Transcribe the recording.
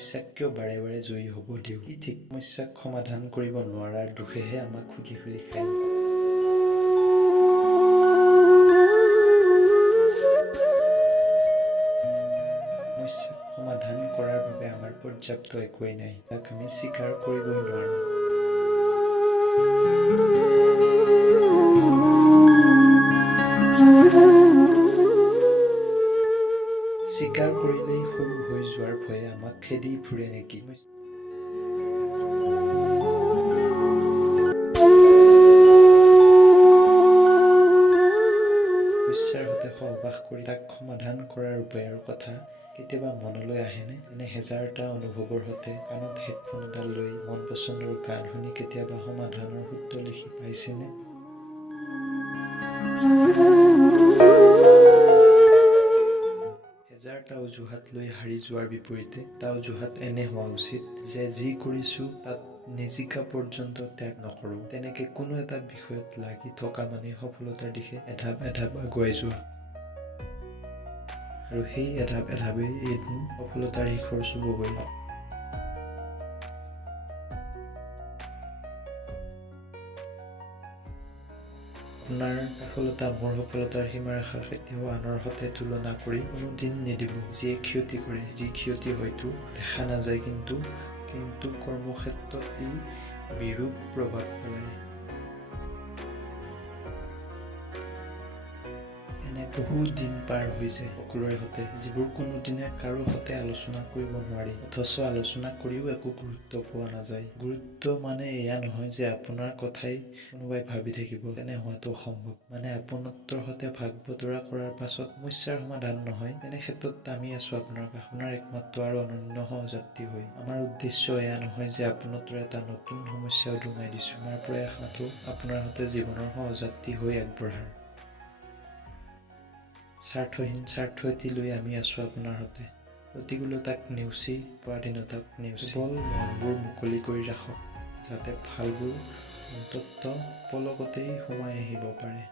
সমস্যাক কিয় বাৰে বাৰে জয়ী হ'ব দিওঁ? কি ঠিক সমস্যাক সমাধান কৰিব নোৱাৰাৰ দুখেহে আমাক খুলি খুলি খায়। সমস্যাক সমাধান কৰাৰ বাবে আমাৰ পৰ্যাপ্ত একোৱেই নাই, তাক আমি স্বীকাৰ কৰিবই নোৱাৰোঁ। স্বীকাৰ কৰিলেই সৰু হৈ যোৱাৰ ভয়ে আমাক খেদি ফুৰে নেকি? সমস্যাৰ সৈতে সহবাস কৰি তাক সমাধান কৰাৰ উপায়ৰ কথা কেতিয়াবা মনলৈ আহেনে? এনে হেজাৰটা অনুভৱৰ সৈতে কাণত হেডফোন এডাল লৈ মন পচন্দৰ গান শুনি কেতিয়াবা সমাধানৰ সূত্ৰ লিখি পাইছেনে? হেজাৰটা অজুহাত লৈ হাৰি যোৱাৰ বিপৰীতে এটা অজুহাত এনে হোৱা উচিত যে যি কৰিছোঁ তাত নিজিকা পৰ্যন্ত ত্যাগ নকৰোঁ। তেনেকে কোনো এটা বিষয়ত লাগি থকা মানে সফলতাৰ দিশে এধাপ এধাপ আগুৱাই যোৱা। আৰু সেই এধাপ এধাপেই এদিন সফলতাৰ শিখৰ চুবগৈ। আপোনাৰ সফলতা মোৰ সফলতাৰ সীমাৰেখা কেতিয়াও আনৰ সৈতে তুলনা কৰি কোনোদিন নিদিব। যিয়ে ক্ষতি কৰে, যি ক্ষতি হয়তো দেখা নাযায় কিন্তু কৰ্মক্ষেত্ৰত ই বিৰূপ প্ৰভাৱ পেলায়। এনে বহু দিন পাৰ হৈ যায় সকলোৰে সৈতে, যিবোৰ কোনোদিনে কাৰো সৈতে আলোচনা কৰিব নোৱাৰি, অথচ আলোচনা কৰিও একো গুৰুত্ব পোৱা নাযায়। গুৰুত্ব মানে এয়া নহয় যে আপোনাৰ কথাই কোনোবাই ভাবি থাকিব, তেনে হোৱাটো অসম্ভৱ। মানে আপোনত্বৰ সৈতে ভাগ বতৰা কৰাৰ পাছত সমস্যাৰ সমাধান নহয়, তেনে ক্ষেত্ৰত আমি আছো আপোনাৰ কাষত, আপোনাৰ একমাত্ৰ আৰু অনন্য সহযাত্ৰী হৈ। আমাৰ উদ্দেশ্য এয়া নহয় যে আপোনত্বৰ এটা নতুন সমস্যা উদুঙাই দিছো। আমাৰ প্ৰয়াস মাথো আপোনাৰ সৈতে জীৱনৰ সহযাত্ৰী হৈ আগবঢ়াৰ। স্বাৰ্থহীন স্বাৰ্থ এটি লৈ আমি আছো আপোনাৰ সৈতে। প্ৰতিকূলতাক নেওচি, পৰাধীনতাক নেওচি কেৱল মনবোৰ মুকলি কৰি ৰাখক, যাতে ভালবোৰ অন্ততঃ পলকতেই সোমাই আহিব পাৰে।